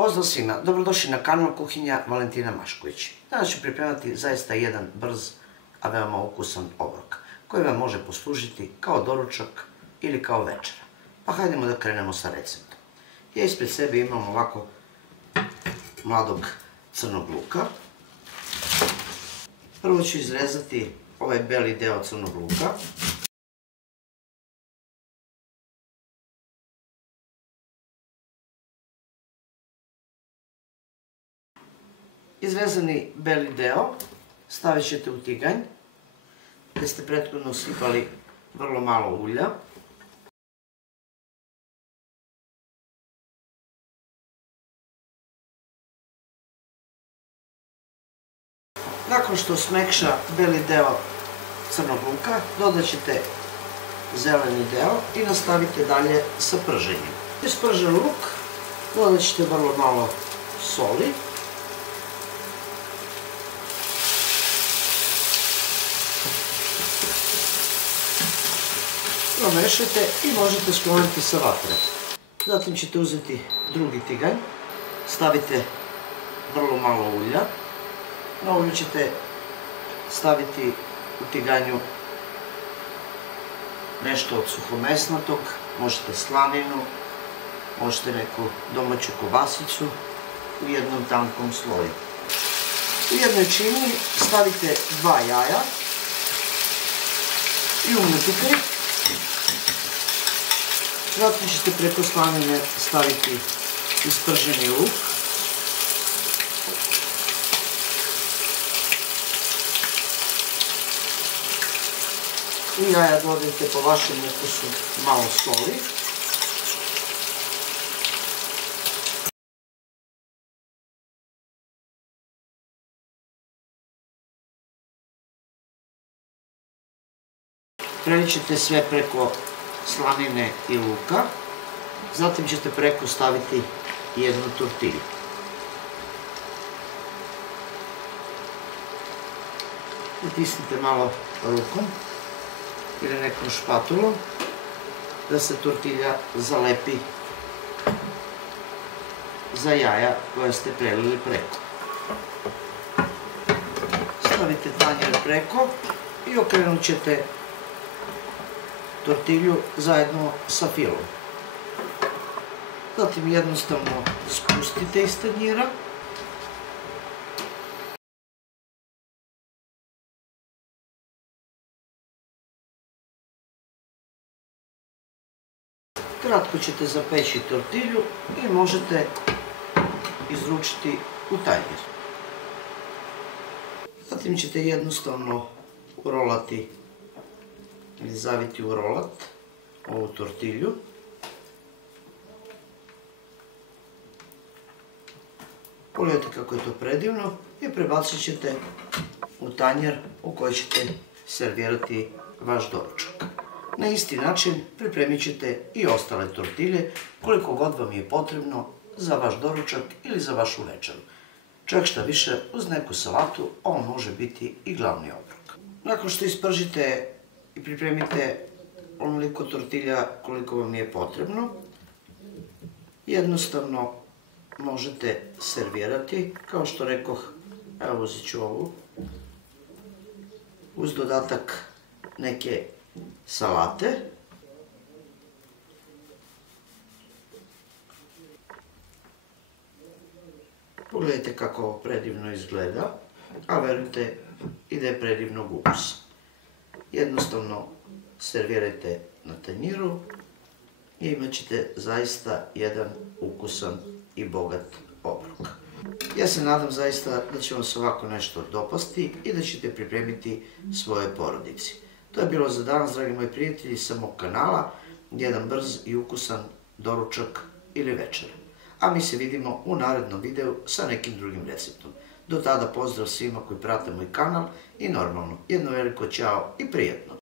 Pozdrav svima, dobrodošli na kanal Kuhinja Valentina Mašković. Danas ću pripremati zaista jedan brz, a veoma ukusan obrok, koji vam može poslužiti kao doručak ili kao večera. Pa hajdemo da krenemo sa receptom. Ja ispred sebe imam ovako mladog crnog luka. Prvo ću izrezati ovaj beli deo crnog luka. Izrezani beli deo stavit ćete u tiganj gdje ste prethodno usipali vrlo malo ulja. Nakon što smekša beli deo crnog luka, dodat ćete zeleni deo i nastavite dalje sa prženjem. Ispržen luk, dodat ćete vrlo malo soli. Promešajte i možete skloniti sa vatre. Zatim ćete uzeti drugi tiganj, stavite vrlo malo ulja. Na ulju ćete staviti u tiganju nešto od suhomesnatog, možete slaninu, možete neku domaću kobasicu u jednom tankom sloju. U jednoj čini stavite 2 jaja i umutite. Zatim ćete preko slanine staviti isprženi luk. U jaja dodajte po vašem ukusu malo soli. Prelijte ćete sve preko slanine i luka. Zatim ćete preko staviti jednu tortilju. Pritisnite malo rukom ili nekom špatulom da se tortilja zalepi za jaja koja ste prelili preko. Stavite tanjir preko i okrenut ćete tortilju zajedno sa filom. Zatim jednostavno spustite iz tanjira. Kratko ćete zapeći tortilju i možete izručiti u tanjir. Zatim ćete jednostavno urolati ili zaviti u rolat ovu tortilju. Pogledajte kako je to predivno i prebacit ćete u tanjer u koji ćete servirati vaš doručak. Na isti način pripremit ćete i ostale tortilje koliko god vam je potrebno za vaš doručak ili za vašu večeru. Čak šta više, uz neku salatu ovo može biti i glavni obrok. Nakon što ispržite i pripremite onoliko tortilja koliko vam je potrebno, jednostavno možete servirati, kao što rekoh, evo uzet ću ovu, uz dodatak neke salate. Pogledajte kako ovo predivno izgleda, a verujte i da je predivnog ukusa. Jednostavno servirajte na tanjiru i imat ćete zaista jedan ukusan i bogat obrok. Ja se nadam zaista da će vam se ovako nešto dopasti i da ćete pripremiti svojoj porodici. To je bilo za danas, dragi moji prijatelji, sa mog kanala, jedan brz i ukusan doručak ili večera. A mi se vidimo u narednom videu sa nekim drugim receptom. Do tada pozdrav svima koji prate moj kanal i normalno, jedno veliko ćao i prijetno!